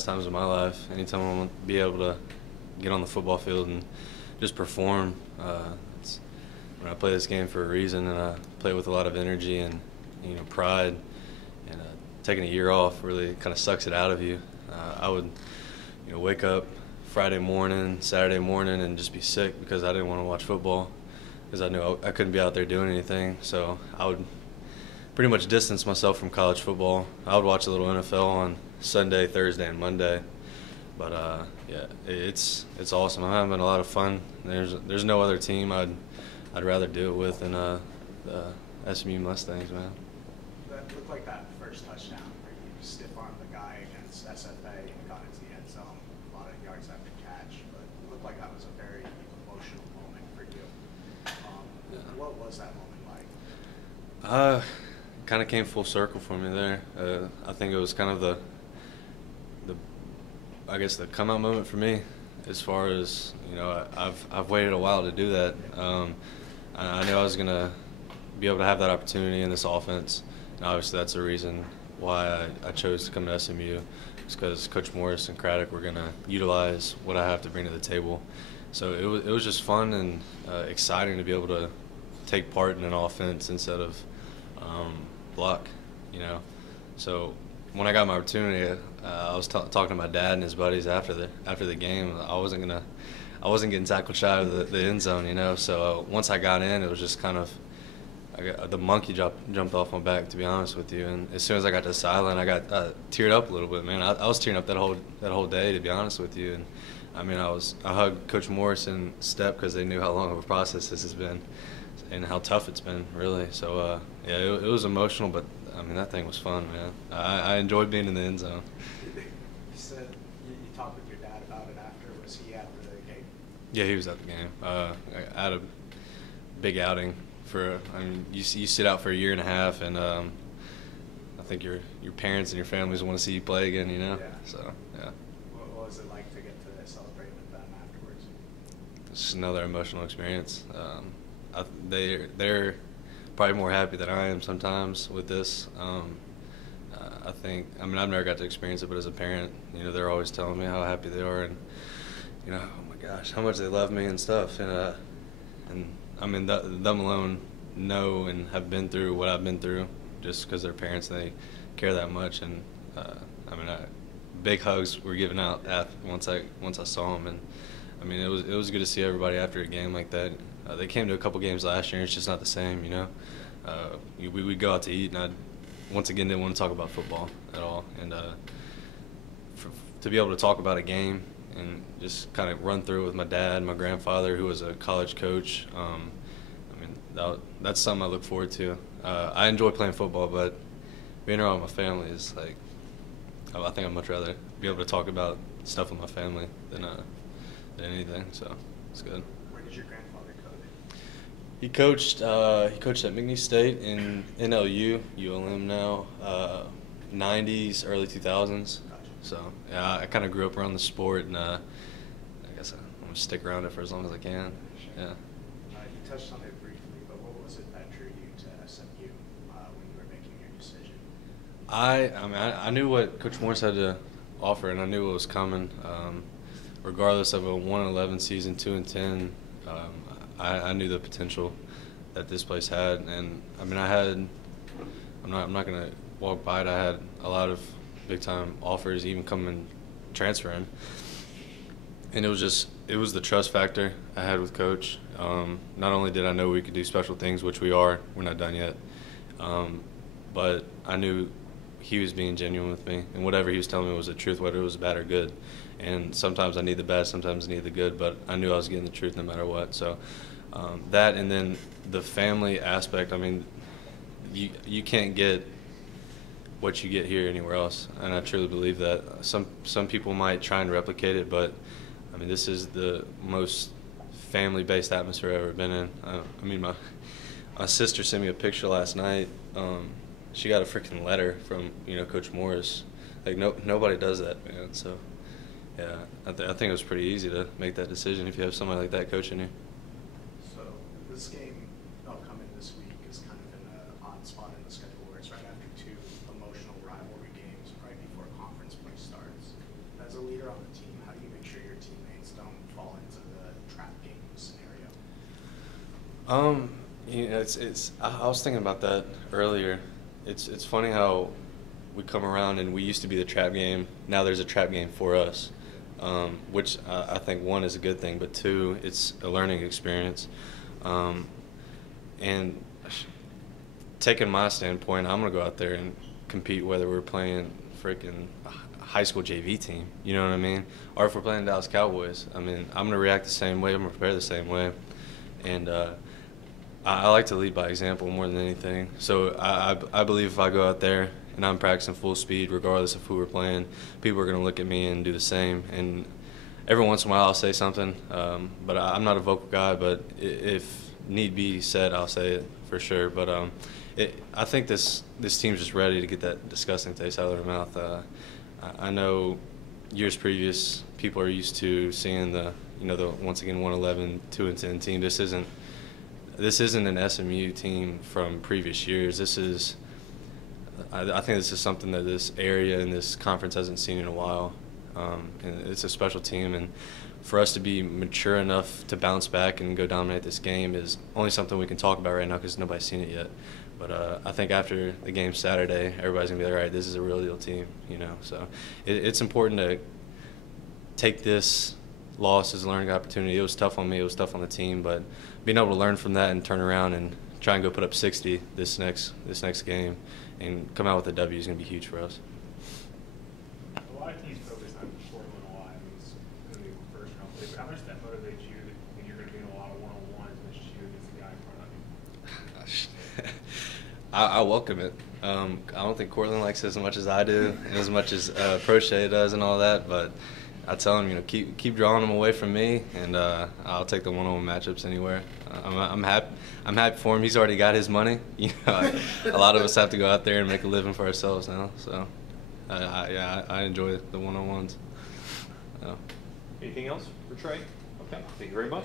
best times of my life. Anytime I want to be able to get on the football field and just perform. When I play this game for a reason, and I play with a lot of energy and pride. And taking a year off really kind of sucks it out of you. I would wake up Friday morning, Saturday morning, and just be sick because I didn't want to watch football because I knew I couldn't be out there doing anything. So I would pretty much distance myself from college football. I would watch a little NFL on Sunday, Thursday, and Monday. But yeah, it's awesome. I'm having a lot of fun. There's no other team I'd rather do it with than the SMU Mustangs, man. That looked like that first touchdown where you stiff-armed the guy against SFA and got into the end zone. A lot of yards after catch, but it looked like that was a very emotional moment for you. What was that moment like? Kind of came full circle for me there. I think it was kind of the I guess the come out moment for me, as far as I've waited a while to do that. I knew I was gonna be able to have that opportunity in this offense, and obviously that's the reason why I chose to come to SMU. It's because Coach Morris and Craddock were gonna utilize what I have to bring to the table. So it was just fun and exciting to be able to take part in an offense instead of block, So when I got my opportunity, I was talking to my dad and his buddies after the game. I wasn't getting tackled shy of the end zone, So once I got in, it was just kind of the monkey jumped off my back, to be honest with you. And as soon as I got to the sideline, I got teared up a little bit, man. I was tearing up that whole day, to be honest with you. And I mean, I hugged Coach Morris and Sept because they knew how long of a process this has been and how tough it's been, really. So yeah, it was emotional, but I mean, that thing was fun, man. I enjoyed being in the end zone. You said you talked with your dad about it after. Was he at the game? Yeah, he was at the game. I had a big outing you sit out for a year and a half, and I think your parents and your families want to see you play again, Yeah. So, yeah. What was it like to get to celebrate with them afterwards? It's just another emotional experience. They're probably more happy than I am sometimes with this. I've never got to experience it, but as a parent, they're always telling me how happy they are, and oh my gosh, how much they love me and stuff. And I mean, them alone know and have been through what I've been through, just because they're parents and they care that much. And big hugs were given out once I saw them, and I mean, it was good to see everybody after a game like that. They came to a couple games last year, and it's just not the same, We'd go out to eat, and I once again didn't want to talk about football at all. And to be able to talk about a game and just kind of run through it with my dad, my grandfather, who was a college coach, I mean, that's something I look forward to. I enjoy playing football, but being around my family is like, I think I'd much rather be able to talk about stuff with my family than anything. So it's good. Where did your grandfather coach? He coached at McNeese State in NLU, ULM now, 90s, early 2000s. Gotcha. So yeah, I kind of grew up around the sport, and I guess I'm gonna stick around it for as long as I can. Yeah. You touched on it briefly, but what was it that drew you to SMU when you were making your decision? I knew what Coach Morris had to offer, and I knew what was coming. Regardless of a 1-11 season, 2-10, I knew the potential that this place had, and I mean, I'm not gonna walk by it. I had a lot of big time offers, even coming transferring, and it was the trust factor I had with Coach. Not only did I know we could do special things, which we're not done yet, but I knew he was being genuine with me, and whatever he was telling me was the truth, whether it was bad or good. And sometimes I need the bad, sometimes I need the good, but I knew I was getting the truth no matter what. So that, and then the family aspect, I mean, you can't get what you get here anywhere else, and I truly believe that. Some people might try and replicate it, but I mean, this is the most family-based atmosphere I've ever been in. I mean, my sister sent me a picture last night. She got a freaking letter from Coach Morris. Like nobody does that, man. So yeah, I think it was pretty easy to make that decision if you have somebody like that coaching you. So this game upcoming this week is kind of in an odd spot in the schedule where it's right after two emotional rivalry games right before conference play starts. I was thinking about that earlier. It's funny how we come around and we used to be the trap game. Now there's a trap game for us, which I think one is a good thing, but two, it's a learning experience. And taking my standpoint, I'm gonna go out there and compete whether we're playing freaking high school JV team. You know what I mean? Or if we're playing Dallas Cowboys. I mean, I'm gonna react the same way. I'm gonna prepare the same way, and I like to lead by example more than anything. So I believe if I go out there and I'm practicing full speed, regardless of who we're playing, people are going to look at me and do the same. And every once in a while I'll say something, but I'm not a vocal guy, but if need be said, I'll say it for sure. But I think this team's just ready to get that disgusting taste out of their mouth. I know years previous, people are used to seeing the once again 111, 2-10 team. This isn't an SMU team from previous years. I think this is something that this area and this conference hasn't seen in a while. And it's a special team, and for us to be mature enough to bounce back and go dominate this game is only something we can talk about right now because nobody's seen it yet. But I think after the game Saturday, everybody's gonna be like, all right, this is a real deal team, So it's important to take this loss as a learning opportunity. It was tough on me. It was tough on the team, but being able to learn from that and turn around and try and go put up 60 this next game and come out with a W is going to be huge for us. A lot of teams focus on Portland a lot. I mean, it's going to be a first round play. But how much that motivates you when you're going to be in a lot of one-on-ones and it's you against the guy in front of you? I welcome it. I don't think Cortland likes it as much as I do, and as much as Prochet does and all that, but I tell him, keep drawing them away from me, and I'll take the one-on-one matchups anywhere. I'm happy for him. He's already got his money. A lot of us have to go out there and make a living for ourselves now. So, I enjoy the one-on-ones. Anything else for Trey? Okay, thank you very much.